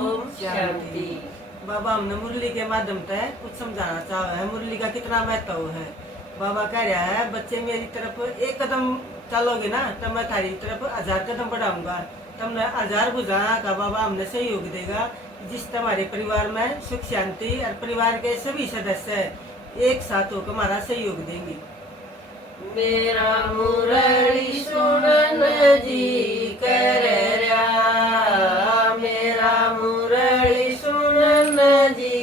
ओम शांति। बाबा हमने मुरली के माध्यम से कुछ समझाना चाहा है। मुरली का कितना महत्व है। बाबा कह रहा है, बच्चे मेरी तरफ एक कदम चलोगे ना तब मैं थारी तरफ 1000 कदम बढ़ाऊंगा। तुमने 1000 बुझाना का बाबा हमने सहयोग देगा, जिस तुम्हारे परिवार में सुख शांति और परिवार के सभी सदस्य एक साथ होकर हमारा सहयोग देंगे। मेरा मुरली सुनन जी कर रहा, मेरा मुरली सुनन जी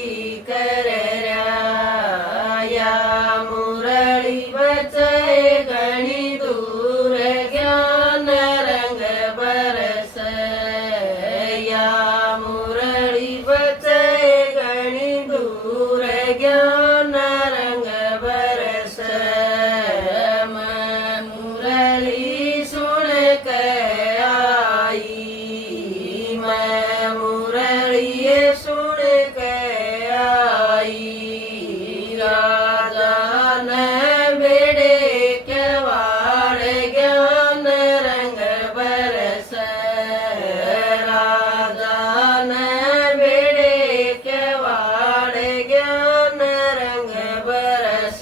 कर रहा। या मुरली बचे घनी दूर ज्ञान रंग बरस। या मुरली बचे घनी दूर ज्ञान रंग बरस। मुरली सुन के आई, मैं मुरली सुन के आई। राजा ने बेड़े के वाड़ ज्ञान रंग बरस। राजा ने बेड़े के वाड़ ज्ञान रंग बरस।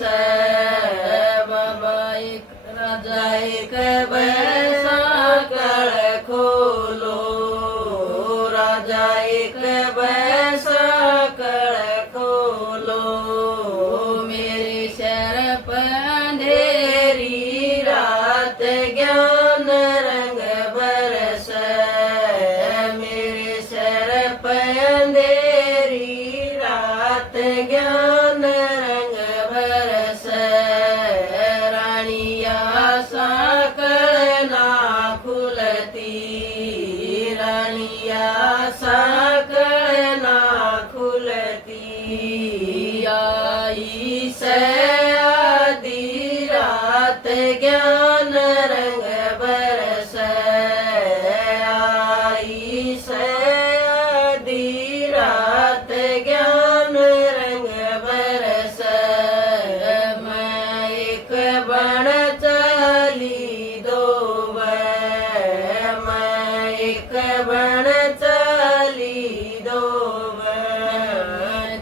बाबा एक राजा एक बैसा कर खोलो, राजा एक बैसा कर खोलो। मेरी शरप अंधेरी रात ज्ञान रंग बरस। मेरे शरप अंधेरी रात ज्ञान रंग बरस। रानिया साकल ना खुलती, रानिया साकल ना खुलती। आई से आधी रात ज्ञान रंग बरस। आई से आधी रात ज्ञान रंग बरस। मैं एक बण चली दो मैं एक बण चली दो।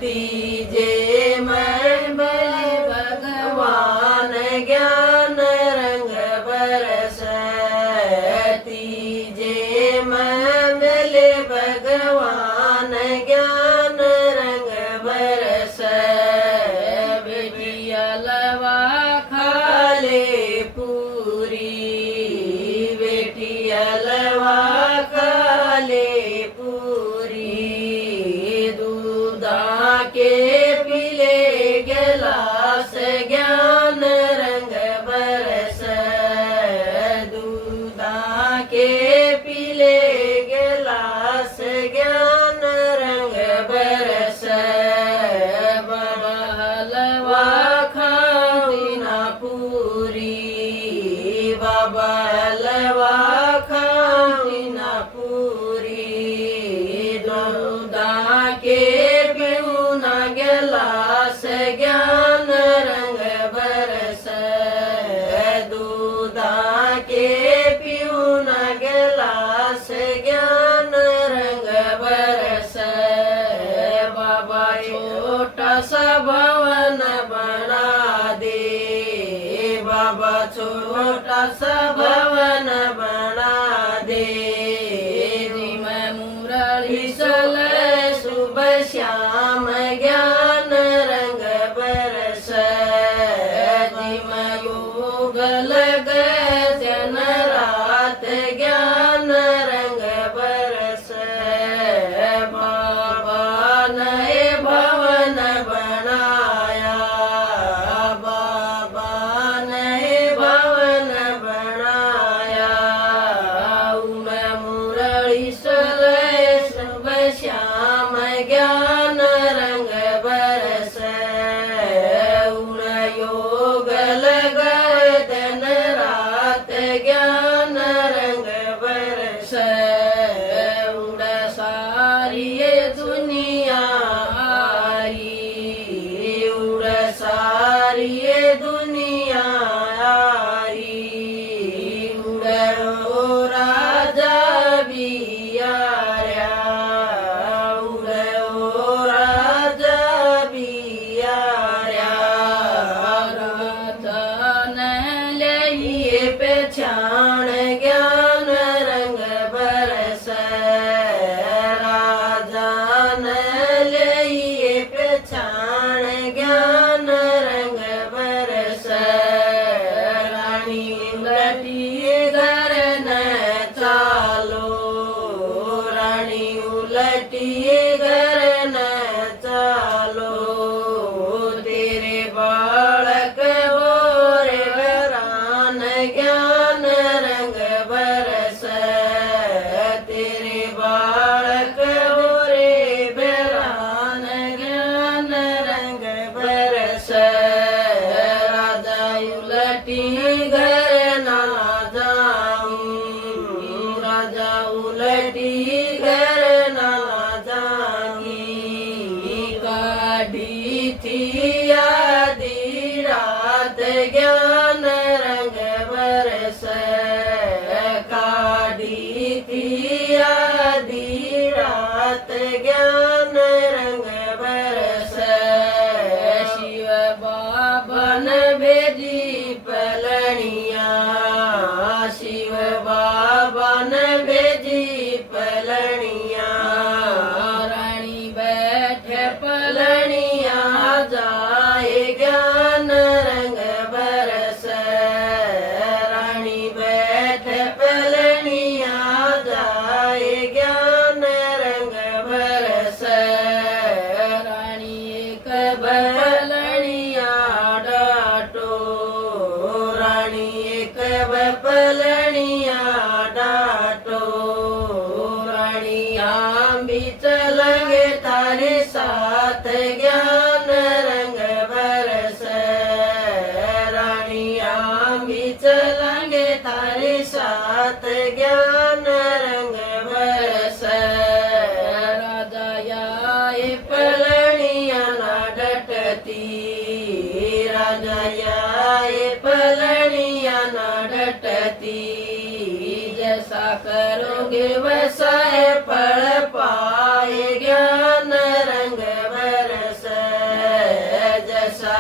तीजे मैं बल भगवान ज्ञान रंग बरस। तीजे मैं बल भगवान ज्ञान रंग बरस। बेटिया लवा खाले पूरी, बेटिया लवा खाले पूरी। दूधा के पीले गिलास ज्ञान रंग बरस। दूधा के पीले गिलास ज्ञान रंग बरस। बाबा हलवा खाती ना पूरी, बाबा हलवा खाती ना पूरी। दूधा के पीऊ ना गिलास ज्ञान रंग बरस। दूधा के पीऊ ना गिलास ज्ञान रंग बरस। बाबा छोटा सा भवन बना दे, बाबा छोटा सा भवन बना दे। जी मैं मुरली सल सुबह श्याम ज्ञान रंग बरस। जी मैं योग लग जन रात ज्ञान रंग बरस। बाबा नए भवन बनाया, बाबा नए भवन बनाया। मैं मुरली सल सुबह श्याम ज्ञान रंग बरस। उन योग लग दिन रात ज्ञान रंग बरस। उड़ सारी दुनिया आरी, उड़ सारी दुनिया आरी। उड़ राजा भी आया, उलटिए घर न चालो तेरे बालक बोरे वरान ज्ञान रंग बरस तेरे बालक बोरे वरान ज्ञान रंग बरस राजा उलटी घर ना जाऊं राजा उलटी घर ना जाऊंगी काढ़ी थी आधी रात ज्ञान रंग बरस काढ़ी थी आधी रात ज्ञान रंग बरस शिव बाबन भेजी पलनिया शिव बाबन भेजी पलनिया रानी बैठ पलनिया जाए ज्ञान रंग बरस रानी बैठ पलनिया जाए ज्ञान रंग बरस रानी एक पलनिया डाटो रानी एक पलनिया डाटो रानी हम भी चलेंगे तारे साथ ज्ञान रंग बरस रानी हम भी चलेंगे तारे साथ ज्ञान रंग बरस राजा आए पलनिया ना डटती राजा आए पलनिया ना डटती जैसा करोगे वैसा है पढ़ पाए ज्ञान रंग बरस जैसा